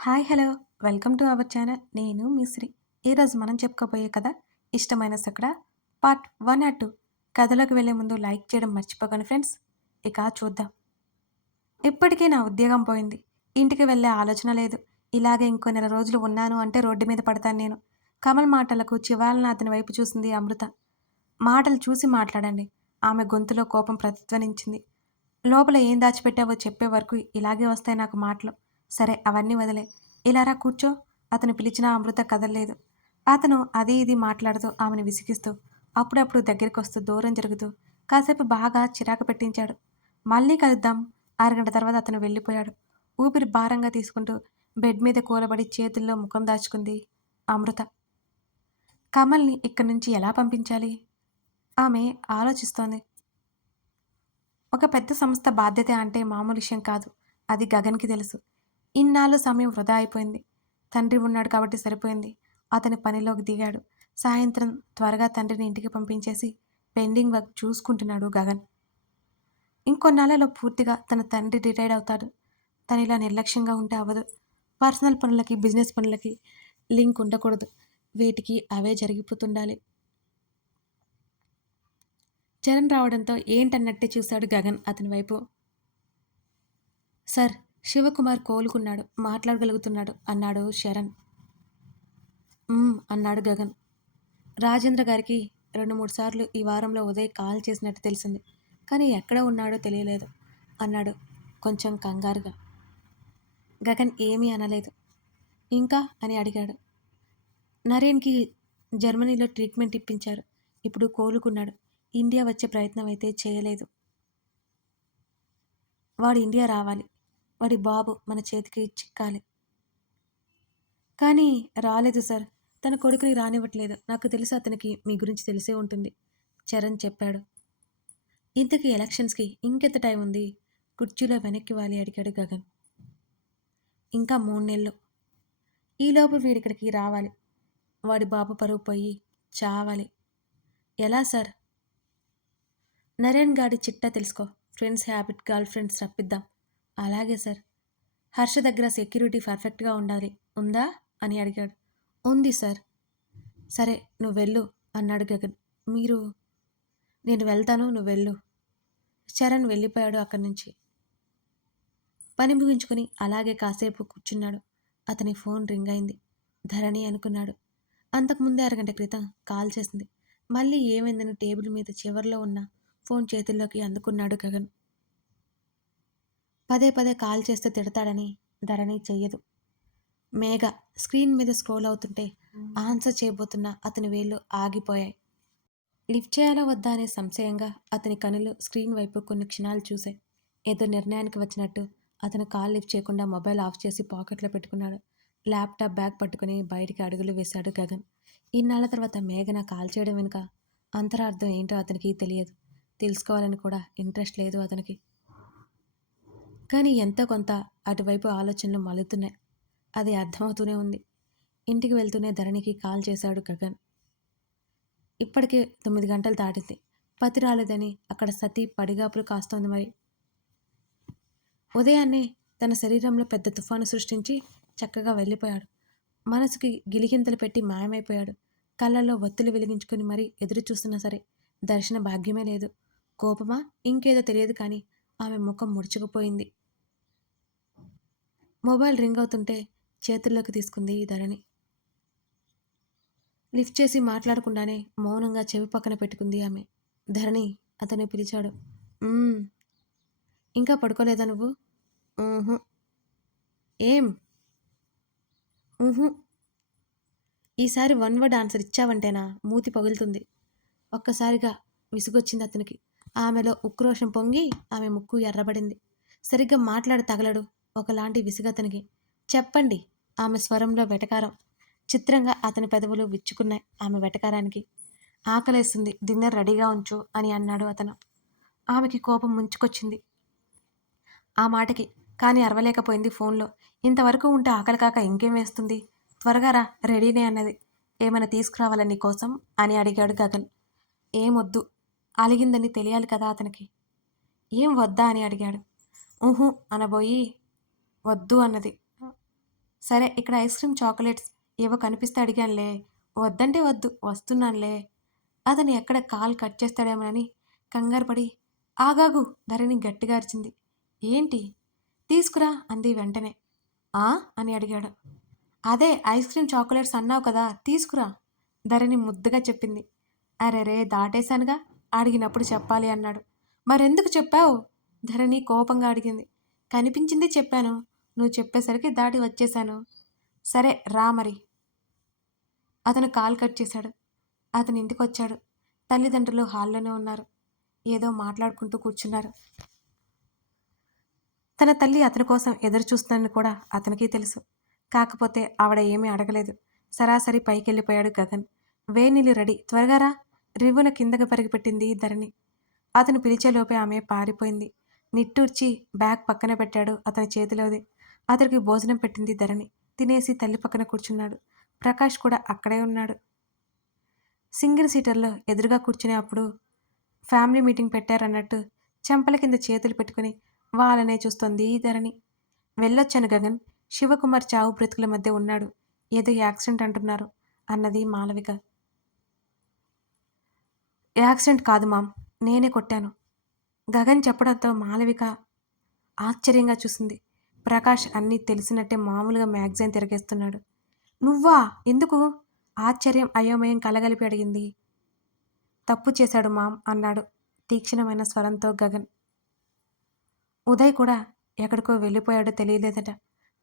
Hi hello. Welcome to our channel. నేను మిశ్రీ ఈరోజు మనం చెప్పుకోబోయే కథ ఇష్టమైన సక్కడ పార్ట్ వన్ ఆర్ టూ. కథలోకి వెళ్ళే ముందు లైక్ చేయడం మర్చిపోకండి ఫ్రెండ్స్. ఇక చూద్దాం. ఇప్పటికే నా ఉద్యోగం పోయింది. ఇంటికి వెళ్ళే ఆలోచన లేదు. ఇలాగే ఇంకో నెల రోజులు ఉన్నాను అంటే రోడ్డు మీద పడతాను నేను. కమల్ మాటలకు చివాలన అతని వైపు చూసింది అమృత. మాటలు చూసి మాట్లాడండి. ఆమె గొంతులో కోపం ప్రతిధ్వనించింది. లోపల ఏం దాచిపెట్టావో చెప్పే వరకు ఇలాగే వస్తాయి నాకు మాటలు. సరే అవన్నీ వదిలే. ఇలారా కూర్చో. అతను పిలిచినా అమృత కదలలేదు. అతను అది ఇది మాట్లాడుతూ ఆమెను విసిగిస్తూ అప్పుడప్పుడు దగ్గరికి వస్తూ దూరం జరుగుతూ కాసేపు బాగా చిరాకు పెట్టించాడు. మళ్ళీ కలుద్దాం. అరగంట తర్వాత అతను వెళ్ళిపోయాడు. ఊపిరి భారంగా తీసుకుంటూ బెడ్ మీద కూలబడి చేతుల్లో ముఖం దాచుకుంది అమృత. కమల్ని ఇక్కడి నుంచి ఎలా పంపించాలి? ఆమె ఆలోచిస్తోంది. ఒక పెద్ద సంస్థ బాధ్యత అంటే మామూలు విషయం కాదు. అది గగన్కి తెలుసు. ఇన్నాళ్ళు సమయం వృధా అయిపోయింది. తండ్రి ఉన్నాడు కాబట్టి సరిపోయింది. అతని పనిలోకి దిగాడు. సాయంత్రం త్వరగా తండ్రిని ఇంటికి పంపించేసి పెండింగ్ వర్క్ చూసుకుంటున్నాడు గగన్. ఇంకొన్నాళ్ళలో పూర్తిగా తన తండ్రి రిటైర్డ్ అవుతాడు. తను ఇలా నిర్లక్ష్యంగా ఉంటే అవ్వదు. పర్సనల్ పనులకి బిజినెస్ పనులకి లింక్ ఉండకూడదు. వీటికి అవే జరిగిపోతుండాలి. చరణ్ రావడంతో ఏంటన్నట్టే చూశాడు గగన్ అతని వైపు. సార్ శివకుమార్ కోలుకున్నాడు మాట్లాడగలుగుతున్నాడు అన్నాడు శరణ్. అన్నాడు గగన్. రాజేంద్ర గారికి రెండు మూడు సార్లు ఈ వారంలో ఉదయ్ కాల్ చేసినట్టు తెలిసింది. కానీ ఎక్కడ ఉన్నాడో తెలియలేదు అన్నాడు కొంచెం కంగారుగా. గగన్ ఏమీ అనలేదు. ఇంకా? అని అడిగాడు. నరేన్కి జర్మనీలో ట్రీట్మెంట్ ఇప్పించారు. ఇప్పుడు కోలుకున్నాడు. ఇండియా వచ్చే ప్రయత్నం అయితే చేయలేదు. వాడు ఇండియా రావాలి. వాడి బాబు మన చేతికి చిక్కాలి. కానీ రాలేదు సార్. తన కొడుకుని రానివ్వట్లేదు. నాకు తెలుసు అతనికి మీ గురించి తెలిసే ఉంటుంది. చరణ్ చెప్పాడు. ఇంతకీ ఎలక్షన్స్కి ఇంకెంత టైం ఉంది? కుర్చీలో వెనక్కి వాలి అడిగాడు గగన్. ఇంకా మూడు నెలలు. ఈలోపు వీడిక్కడికి రావాలి. వాడి బాబు పరువు పోయి చావాలి. ఎలా సార్? నరేన్ గాడి చిట్టా తెలుసుకో. ఫ్రెండ్స్ హ్యాబిట్ గర్ల్ ఫ్రెండ్స్ రప్పిద్దాం. అలాగే సార్. హర్ష దగ్గర సెక్యూరిటీ పర్ఫెక్ట్గా ఉండాలి. ఉందా? అని అడిగాడు. ఉంది సార్. సరే నువ్వు వెళ్ళు అన్నాడు గగన్. మీరు? నేను వెళ్తాను నువ్వు వెళ్ళు. చరణ్ వెళ్ళిపోయాడు అక్కడి నుంచి. పని ముగించుకొని అలాగే కాసేపు కూర్చున్నాడు. అతని ఫోన్ రింగ్ అయింది. ధరణి అనుకున్నాడు. అంతకుముందే అరగంట క్రితం కాల్ చేసింది. మళ్ళీ ఏమైందని టేబుల్ మీద చివర్లో ఉన్న ఫోన్ చేతుల్లోకి అందుకున్నాడు గగన్. పదే పదే కాల్ చేస్తే తిడతాడని ధరణి చెయ్యదు. మేఘ స్క్రీన్ మీద స్క్రోల్ అవుతుంటే ఆన్సర్ చేయబోతున్న అతని వేళ్ళు ఆగిపోయాయి. లిఫ్ట్ చేయాలా వద్దా అనే సంశయంగా అతని కనులు స్క్రీన్ వైపు కొన్ని క్షణాలు చూశాయి. ఏదో నిర్ణయానికి వచ్చినట్టు అతను కాల్ లిఫ్ట్ చేయకుండా మొబైల్ ఆఫ్ చేసి పాకెట్లో పెట్టుకున్నాడు. ల్యాప్టాప్ బ్యాగ్ పట్టుకుని బయటికి అడుగులు వేశాడు గగన్. ఇన్నాళ్ళ తర్వాత మేఘన కాల్ చేయడం వెనుక అంతరార్థం ఏంటో అతనికి తెలియదు. తెలుసుకోవాలని కూడా ఇంట్రెస్ట్ లేదు అతనికి. కానీ ఎంతో కొంత అటువైపు ఆలోచనలు మలుతున్నాయి. అది అర్థమవుతూనే ఉంది. ఇంటికి వెళ్తూనే ధరణికి కాల్ చేశాడు గగన్. ఇప్పటికే తొమ్మిది గంటలు దాటింది. పతి రాలేదని అక్కడ సతీ పడిగాపులు కాస్తోంది మరి. ఉదయాన్నే తన శరీరంలో పెద్ద తుఫాను సృష్టించి చక్కగా వెళ్ళిపోయాడు. మనసుకి గిలిగింతలు పెట్టి మాయమైపోయాడు. కళ్ళల్లో ఒత్తులు వెలిగించుకుని మరీ ఎదురు చూస్తున్నా సరే దర్శన భాగ్యమే లేదు. కోపమా? ఇంకేదో తెలియదు కానీ ఆమె ముఖం ముడుచుకుపోయింది. మొబైల్ రింగ్ అవుతుంటే చేతుల్లోకి తీసుకుంది ఈ ధరణి. లిఫ్ట్ చేసి మాట్లాడకుండానే మౌనంగా చెవి పక్కన పెట్టుకుంది ఆమె. ధరణి అతన్ని పిలిచాడు. ఇంకా పడుకోలేదా నువ్వు? "ఊహు." ఏం? "ఊహు." ఈసారి వన్ వర్డ్ ఆన్సర్ ఇచ్చావంటేనా? మూతి పగులుతుంది. ఒక్కసారిగా విసుగొచ్చింది అతనికి. ఆమెలో ఉక్రోషం పొంగి ఆమె ముక్కు ఎర్రబడింది. సరిగ్గా మాట్లాడి తగలడు ఒకలాంటి విసుగతనికి. చెప్పండి ఆమె స్వరంలో వెటకారం. చిత్రంగా అతని పెదవులు విచ్చుకున్నాయి ఆమె వెటకారానికి. ఆకలేస్తుంది డిన్నర్ రెడీగా ఉంచు అని అన్నాడు అతను. ఆమెకి కోపం ముంచుకొచ్చింది. ఆ మాటకి కానీ అరవలేకపోయింది ఫోన్లో. ఇంతవరకు ఉంటే ఆకలి కాక ఇంకేం వేస్తుంది? త్వరగా రా రెడీనే అన్నది. ఏమైనా తీసుకురావాలా నీకోసం అని అడిగాడు గగన్. ఏమొద్దు అలిగిందని తెలియాలి కదా అతనికి. ఏం వద్దా అని అడిగాడు. ఊహు అనబోయి వద్దు అన్నది. సరే ఇక్కడ ఐస్ క్రీమ్ చాక్లెట్స్ ఏవో కనిపిస్తే అడిగానులే. వద్దంటే వద్దు వస్తున్నానులే. అతను ఎక్కడ కాల్ కట్ చేస్తాడేమోనని కంగారు పడి ఆగాగు ధరణి గట్టిగా అరిచింది. ఏంటి? తీసుకురా అంది వెంటనే. ఆ? అని అడిగాడు. అదే ఐస్ క్రీమ్ చాక్లెట్స్ అన్నావు కదా తీసుకురా ధరణి ముద్దుగా చెప్పింది. అరే రే దాటేశానుగా. అడిగినప్పుడు చెప్పాలి అన్నాడు. మరెందుకు చెప్పావు? ధరణి కోపంగా అడిగింది. కనిపించింది చెప్పాను. నువ్వు చెప్పేసరికి దాటి వచ్చేశాను. సరే రా మరి. అతను కాల్ కట్ చేశాడు. అతని ఇంటికి వచ్చాడు తల్లిదండ్రులు హాల్లోనే ఉన్నారు. ఏదో మాట్లాడుకుంటూ కూర్చున్నారు. తన తల్లి అతని కోసం ఎదురు చూస్తుందని కూడా అతనికి తెలుసు. కాకపోతే ఆవిడ ఏమీ అడగలేదు. సరాసరి పైకెళ్ళిపోయాడు గగన్. వేణిలు రెడీ. త్వరగా రా. రివ్వున కిందకి పరిగిపెట్టింది ధరణి. అతను పిలిచేలోపే ఆమె పారిపోయింది. నిట్టూర్చి బ్యాగ్ పక్కన పెట్టాడు అతని చేతిలోది. అతనికి భోజనం పెట్టింది ధరణి. తినేసి తల్లి పక్కన కూర్చున్నాడు. ప్రకాష్ కూడా అక్కడే ఉన్నాడు. సింగిల్ సీటర్లో ఎదురుగా కూర్చునే అప్పుడు ఫ్యామిలీ మీటింగ్ పెట్టారన్నట్టు చెంపల కింద చేతులు పెట్టుకుని వాళ్ళనే చూస్తోంది ఈ ధరణి. వెళ్ళొచ్చాను గగన్. శివకుమార్ చావు బ్రతుకుల మధ్య ఉన్నాడు. ఏదో యాక్సిడెంట్ అంటున్నారు అన్నది మాలవిక. యాక్సిడెంట్ కాదు మామ్. నేనే కొట్టాను. గగన్ చెప్పడంతో మాలవిక ఆశ్చర్యంగా చూసింది. ప్రకాష్ అన్నీ తెలిసినట్టే మామూలుగా మ్యాగజైన్ తిరగేస్తున్నాడు. నువ్వా? ఎందుకు? ఆశ్చర్యం అయోమయం కలగలిపి అడిగింది. తప్పు చేశాడు మామ్ అన్నాడు తీక్షణమైన స్వరంతో గగన్. ఉదయ్ కూడా ఎక్కడికో వెళ్ళిపోయాడో తెలియలేదట.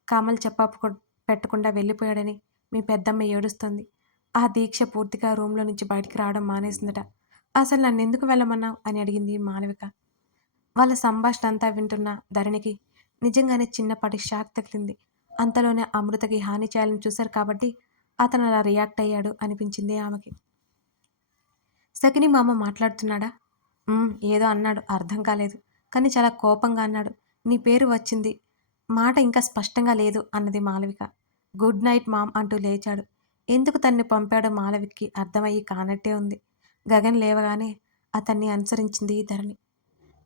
కమల్ చెప్పాపు పెట్టకుండా వెళ్ళిపోయాడని మీ పెద్దమ్మ ఏడుస్తుంది. ఆ దీక్ష పూర్తిగా రూమ్లో నుంచి బయటికి రావడం మానేసిందట. అసలు నన్ను ఎందుకు వెళ్ళమన్నావు? అని అడిగింది మాలవిక వాళ్ళ సంభాషణ అంతా వింటున్న ధరణికి నిజంగానే చిన్నపాటి షాక్ తగిలింది. అంతలోనే అమృతకి హాని చేయాలని చూశారు కాబట్టి అతను అలా రియాక్ట్ అయ్యాడు అనిపించింది ఆమెకి. సకిని మామ మాట్లాడుతున్నాడా? ఏదో అన్నాడు అర్థం కాలేదు. కానీ చాలా కోపంగా అన్నాడు. నీ పేరు వచ్చింది. మాట ఇంకా స్పష్టంగా లేదు అన్నది మాలవిక. గుడ్ నైట్ మామ్ అంటూ లేచాడు. ఎందుకు తన్ని పంపాడో మాలవికి అర్థమయ్యి కానట్టే ఉంది. గగన్ లేవగానే అతన్ని అనుసరించింది ధరణి.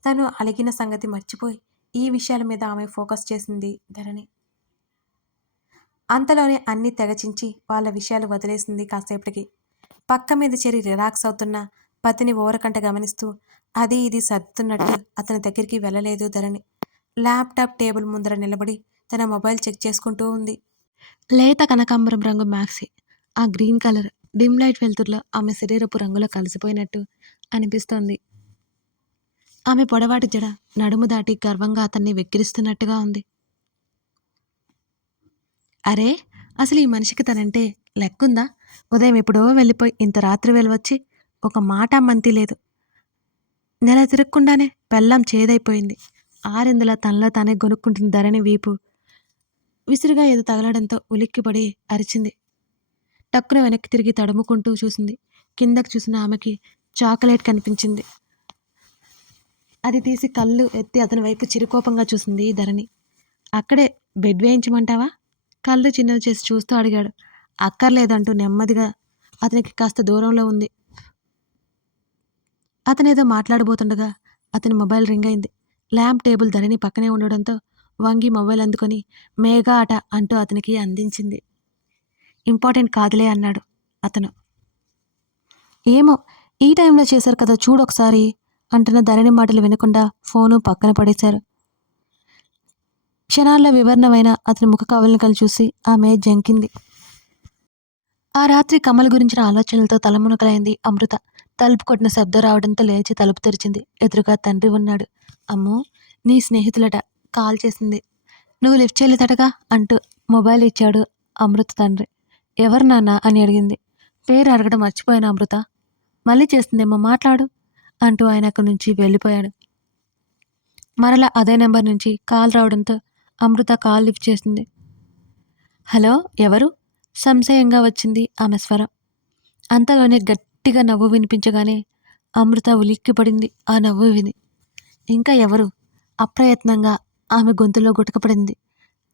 తను అలిగిన సంగతి మర్చిపోయి ఈ విషయాల మీద ఆమె ఫోకస్ చేసింది ధరణి. అంతలోనే అన్ని తెగచించి వాళ్ళ విషయాలు వదిలేసింది కాసేపటికి. పక్క మీద చేరి రిలాక్స్ అవుతున్న పతిని ఓరకంట గమనిస్తూ అది ఇది సర్దుతున్నట్టు అతని దగ్గరికి వెళ్ళలేదు ధరణి. ల్యాప్టాప్ టేబుల్ ముందర నిలబడి తన మొబైల్ చెక్ చేసుకుంటూ ఉంది. లేత కనకాంబరం రంగు మ్యాక్సీ. ఆ గ్రీన్ కలర్. డిమ్ లైట్ వెలుతురులో ఆమె శరీరపు రంగులో కలిసిపోయినట్టు అనిపిస్తోంది. ఆమె పొడవాటి జడ నడుము దాటి గర్వంగా అతన్ని వెక్కిరిస్తున్నట్టుగా ఉంది. అరే అసలు ఈ మనిషికి తనంటే లెక్కుందా? ఉదయం ఎప్పుడో వెళ్ళిపోయి ఇంత రాత్రి వెళ్ళవచ్చి ఒక మాట మంతి లేదు. నెల తిరగకుండానే పెళ్ళం చేదైపోయింది. ఆరిందుల తనలో తానే గొనుక్కుంటున్న ధరణి వీపు విసురుగా ఏదో తగలడంతో ఉలిక్కిపడి అరిచింది. టక్కున వెనక్కి తిరిగి తడుముకుంటూ చూసింది. కిందకు చూసిన ఆమెకి చాక్లెట్ కనిపించింది. అది తీసి కళ్ళు ఎత్తి అతని వైపు చిరుకోపంగా చూసింది ధరణి. అక్కడే బెడ్ వేయించమంటావా? కళ్ళు చిన్నవి చేసి చూస్తూ అడిగాడు. అక్కర్లేదంటూ నెమ్మదిగా అతనికి కాస్త దూరంలో ఉంది. అతనేదో మాట్లాడబోతుండగా అతని మొబైల్ రింగ్ అయింది. ల్యాంప్ టేబుల్ ధరణి పక్కనే ఉండడంతో వంగి మొబైల్ అందుకొని మేఘా ఆట అంటూ అతనికి అందించింది. ఇంపార్టెంట్ కాదులే అన్నాడు అతను. ఏమో ఈ టైంలో చేశారు కదా చూడు ఒకసారి అంటున్న ధరణి మాటలు వినకుండా ఫోను పక్కన పడేశారు. క్షణాల్లో వివరణమైన అతని ముఖ కవలికలు చూసి ఆమె జంకింది. ఆ రాత్రి కమల్ గురించిన ఆలోచనలతో తలమునకలైంది అమృత. తలుపు కొట్టిన శబ్దం రావడంతో లేచి తలుపు తెరిచింది. ఎదురుగా తండ్రి ఉన్నాడు. అమ్మో నీ స్నేహితులట కాల్ చేసింది. నువ్వు లిఫ్ట్ చేయలేదటగా అంటూ మొబైల్ ఇచ్చాడు అమృత తండ్రి. ఎవరు నాన్న? అని అడిగింది. పేరు అడగడం మర్చిపోయాను అమృత. మళ్ళీ చేస్తుందేమో మాట్లాడు అంటూ ఆయన అక్కడి నుంచి వెళ్ళిపోయాడు. మరలా అదే నెంబర్ నుంచి కాల్ రావడంతో అమృత కాల్ లిఫ్ట్ చేసింది. హలో ఎవరు? సంశయంగా వచ్చింది ఆమె స్వరం. అంతలోనే గట్టిగా నవ్వు వినిపించగానే అమృత ఉలిక్కిపడింది. ఆ నవ్వు విని ఇంకా ఎవరు? అప్రయత్నంగా ఆమె గొంతులో గుటకపడింది.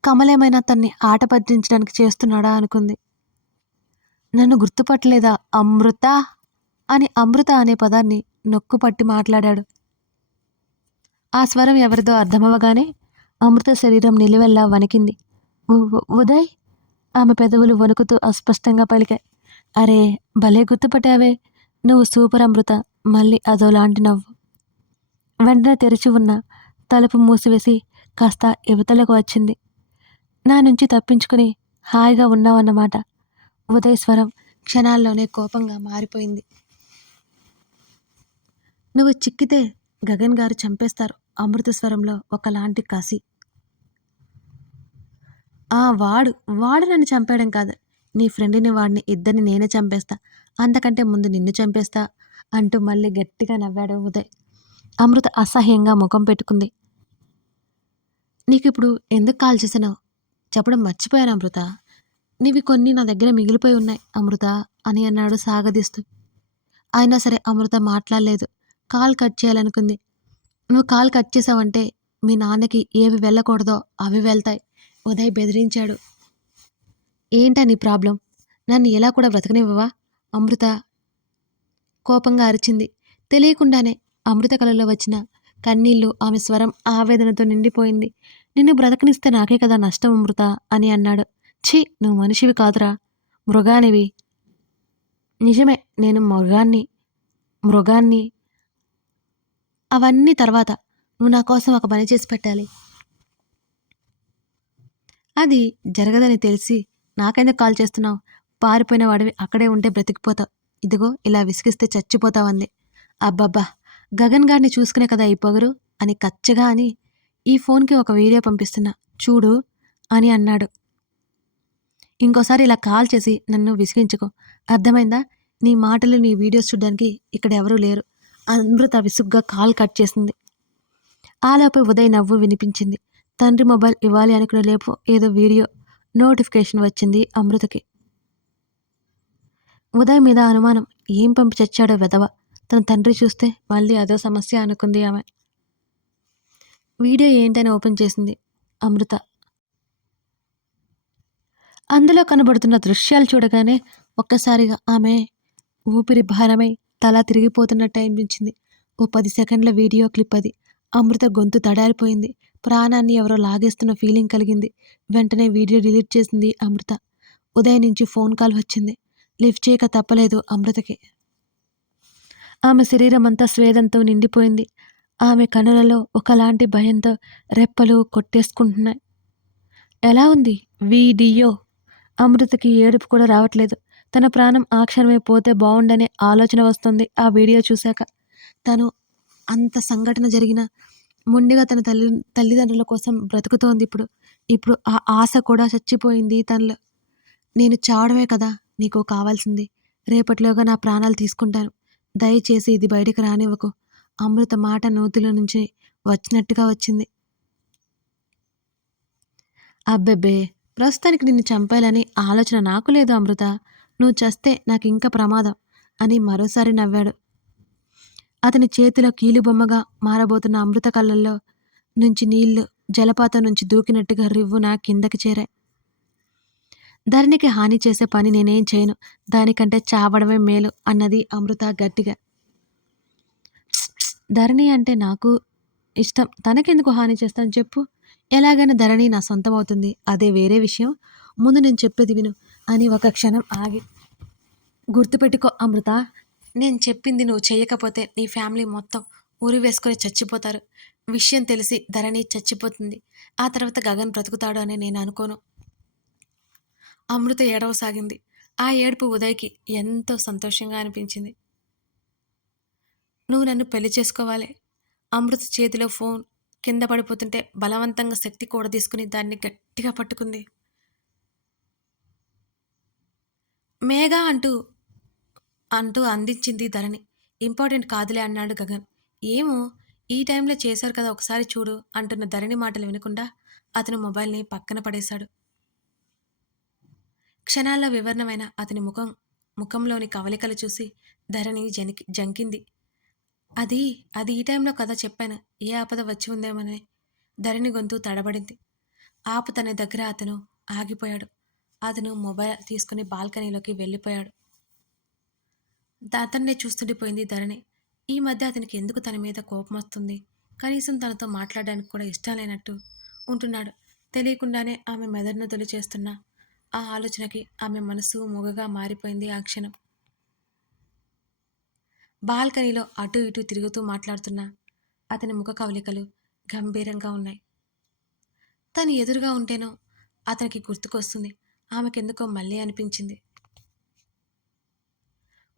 కమలేమైనా తన్ని ఆట పట్టించడానికి చేస్తున్నాడా? అనుకుంది. నన్ను గుర్తుపట్టలేదా అమృత? అని అమృత అనే పదాన్ని నొక్కుపట్టి మాట్లాడాడు. ఆ స్వరం ఎవరిదో అర్థమవగానే అమృత శరీరం నిలువెల్లా వణికింది. ఉదయ్ ఆమె పెదవులు వణుకుతూ అస్పష్టంగా పలికాయి. అరే భలే గుర్తుపట్టావే. నువ్వు సూపర్ అమృత. మళ్ళీ అదోలాంటి నవ్వు వెంటనే తెరిచి ఉన్న తలుపు మూసివేసి కాస్త యువతలకు వచ్చింది. నా నుంచి తప్పించుకుని హాయిగా ఉన్నావన్నమాట. ఉదయ్ స్వరం క్షణాల్లోనే కోపంగా మారిపోయింది. నువ్వు చిక్కితే గగన్ గారు చంపేస్తారు అమృత స్వరంలో ఒకలాంటి కసి. ఆ వాడు వాడు నన్ను చంపేయడం కాదు. నీ ఫ్రెండ్ని వాడిని ఇద్దరిని నేనే చంపేస్తా. అంతకంటే ముందు నిన్ను చంపేస్తా అంటూ మళ్ళీ గట్టిగా నవ్వాడు ఉదయ్. అమృత అసహ్యంగా ముఖం పెట్టుకుంది. నీకు ఇప్పుడు ఎందుకు కాల్ చేసినావు చెప్పడం మర్చిపోయాను అమృత. నీవి కొన్ని నా దగ్గర మిగిలిపోయి ఉన్నాయి అమృత అని అన్నాడు సాగదీస్తూ. అయినా సరే అమృత మాట్లాడలేదు. కాల్ కట్ చేయాలనుకుంది. నువ్వు కాల్ కట్ చేసావంటే మీ నాన్నకి ఏవి వెళ్ళకూడదో అవి వెళ్తాయి ఉదయ్ బెదిరించాడు. ఏంటా నీ ప్రాబ్లం? నన్ను ఎలా కూడా బ్రతకనివ్వవా? అమృత కోపంగా అరిచింది. తెలియకుండానే అమృత కళలో వచ్చిన కన్నీళ్ళు ఆమె స్వరం ఆవేదనతో నిండిపోయింది. నిన్ను బ్రతకనిస్తే నాకే కదా నష్టం అమృత అని అన్నాడు. ఛీ నువ్వు మనిషివి కాదురా. మృగానివి. నిజమే నేను మృగాన్ని మృగాన్ని. అవన్నీ తర్వాత నువ్వు నా కోసం ఒక పని చేసి పెట్టాలి. అది జరగదని తెలిసి నాకెందుకు కాల్ చేస్తున్నావు? పారిపోయిన వాడివి అక్కడే ఉంటే బ్రతికిపోతావు. ఇదిగో ఇలా విసిగిస్తే చచ్చిపోతావంది అబ్బబ్బా గగన్ గారిని చూసుకునే కదా ఈ పొగరు? అని కచ్చగా అని ఈ ఫోన్కి ఒక వీడియో పంపిస్తున్నా. చూడు అని అన్నాడు. ఇంకోసారి ఇలా కాల్ చేసి నన్ను విసిగించుకో. అర్థమైందా? నీ మాటలు నీ వీడియోస్ చూడడానికి ఇక్కడ ఎవరూ లేరు. అమృత విసుగ్గా కాల్ కట్ చేసింది. ఆలోపు ఉదయ్ నవ్వు వినిపించింది. తండ్రి మొబైల్ ఇవ్వాలి అనుకునే లేపు ఏదో వీడియో నోటిఫికేషన్ వచ్చింది అమృతకి. ఉదయ్ మీద అనుమానం. ఏం పంపి చచ్చాడో వెధవ. తన తండ్రి చూస్తే మళ్ళీ అదో సమస్య అనుకుంది ఆమె. వీడియో ఏంటని ఓపెన్ చేసింది అమృత. అందులో కనబడుతున్న దృశ్యాలు చూడగానే ఒక్కసారిగా ఆమె ఊపిరి భారమై తల తిరిగిపోతున్నట్టు అనిపించింది. ఓ పది సెకండ్ల వీడియో క్లిప్ అది. అమృత గొంతు తడారిపోయింది. ప్రాణాన్ని ఎవరో లాగేస్తున్న ఫీలింగ్ కలిగింది. వెంటనే వీడియో డిలీట్ చేసింది అమృత. ఉదయం నుంచి ఫోన్ కాల్ వచ్చింది. లిఫ్ట్ చేయక తప్పలేదు అమృతకి. ఆమె శరీరం అంతా స్వేదంతో నిండిపోయింది. ఆమె కనులలో ఒకలాంటి భయంతో రెప్పలు కొట్టేసుకుంటున్నాయి. ఎలా ఉంది వీడియో? అమృతకి ఏడుపు కూడా రావట్లేదు. తన ప్రాణం ఆ క్షణమే పోతే బాగుండనే ఆలోచన వస్తుంది ఆ వీడియో చూశాక. తను అంత సంఘటన జరిగిన ముందుగా తన తల్లి తల్లిదండ్రుల కోసం బ్రతుకుతోంది ఇప్పుడు. ఇప్పుడు ఆ ఆశ కూడా చచ్చిపోయింది తనలో. నేను చావడమే కదా నీకు కావాల్సింది. రేపటిలోగా నా ప్రాణాలు తీసుకుంటాను. దయచేసి ఇది బయటకు రానివ్వకు. అమృత మాట నోతిలో నుంచి వచ్చినట్టుగా వచ్చింది. అబ్బెబ్బే! ప్రస్తుతానికి నిన్ను చంపాలని ఆలోచన నాకు లేదు అమృత. నువ్వు చస్తే నాకు ఇంకా ప్రమాదం అని మరోసారి నవ్వాడు. అతని చేతిలో కీలుబొమ్మగా మారబోతున్న అమృత కళ్ళల్లో నుంచి నీళ్ళు జలపాతం నుంచి దూకినట్టుగా రివ్వున కిందకి చేరాయి ధరణికి హాని చేసే పని నేనేం చేయను. దానికంటే చావడమే మేలు అన్నది అమృత గట్టిగా. ధరణి అంటే నాకు ఇష్టం. తనకెందుకు హాని చేస్తాను చెప్పు. ఎలాగైనా ధరణి నా సొంతం అవుతుంది అదే వేరే విషయం. ముందు నేను చెప్పేది విను అని ఒక క్షణం ఆగి గుర్తుపెట్టుకో అమృత. నేను చెప్పింది నువ్వు చేయకపోతే నీ ఫ్యామిలీ మొత్తం ఊరి వేసుకొని చచ్చిపోతారు. విషయం తెలిసి ధరణి చచ్చిపోతుంది. ఆ తర్వాత గగన్ బ్రతుకుతాడు అని నేను అనుకోను. అమృత ఏడవసాగింది ఆ ఏడుపు ఉదయ్కి ఎంతో సంతోషంగా అనిపించింది. నువ్వు నన్ను పెళ్ళి చేసుకోవాలి. అమృత చేతిలో ఫోన్ కింద పడిపోతుంటే బలవంతంగా శక్తి కూడా తీసుకుని దాన్ని గట్టిగా పట్టుకుంది. మేఘా అంటూ అంటూ అందించింది ధరణి. ఇంపార్టెంట్ కాదులే అన్నాడు గగన్. ఏమో ఈ టైంలో చేశారు కదా ఒకసారి చూడు అంటున్న ధరణి మాటలు వినకుండా అతను మొబైల్ని పక్కన పడేశాడు. క్షణాల్లో వివరణమైన అతని ముఖం ముఖంలోని కవలికలు చూసి ధరణి జనికి జంకింది. అది అది ఈ టైంలో కథ చెప్పాను. ఏ ఆపద వచ్చి ఉందేమోనని ధరణి గొంతు తడబడింది. ఆపు తన దగ్గర అతను ఆగిపోయాడు. అతను మొబైల్ తీసుకుని బాల్కనీలోకి వెళ్ళిపోయాడు. అతన్నే చూస్తుండిపోయింది ధరణి. ఈ మధ్య అతనికి ఎందుకు తన మీద కోపం వస్తుంది? కనీసం తనతో మాట్లాడడానికి కూడా ఇష్టం లేనట్టు ఉంటున్నాడు. తెలియకుండానే ఆమె మెదడును తొలిచేస్తున్న ఆ ఆలోచనకి ఆమె మనసు మొగగా మారిపోయింది ఆ క్షణం. బాల్కనీలో అటు ఇటు తిరుగుతూ మాట్లాడుతున్న అతని ముఖ కవలికలు గంభీరంగా ఉన్నాయి. తను ఎదురుగా ఉంటేనో అతనికి గుర్తుకొస్తుంది. ఆమెకెందుకో మళ్ళీ అనిపించింది.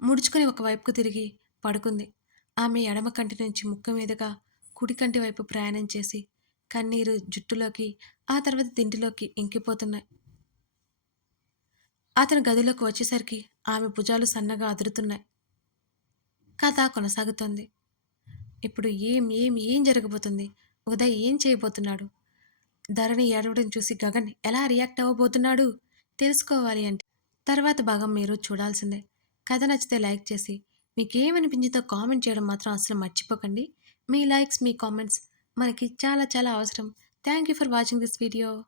ముడుచుకొని ఒకవైపుకు తిరిగి పడుకుంది. ఆమె ఎడమ కంటి నుంచి ముక్క మీదుగా కుడి కంటి వైపు ప్రయాణం చేసి కన్నీరు జుట్టులోకి ఆ తర్వాత దింటిలోకి ఇంకిపోతున్నాయి. అతను గదిలోకి వచ్చేసరికి ఆమె భుజాలు సన్నగా అదురుతున్నాయి. కథ కొనసాగుతోంది. ఇప్పుడు ఏం ఏం ఏం జరగబోతుంది? ఉదయ్ ఏం చేయబోతున్నాడు? ధరణి ఏడవడం చూసి గగన్ ఎలా రియాక్ట్ అవ్వబోతున్నాడు? తెలుసుకోవాలి అంటే. తర్వాత భాగం మీరు చూడాల్సిందే. కథ నచ్చితే లైక్ చేసి మీకేమనిపించిందో కామెంట్ చేయడం మాత్రం అసలు మర్చిపోకండి. మీ లైక్స్ మీ కామెంట్స్ మనకి చాలా చాలా అవసరం. Thank you for watching this video.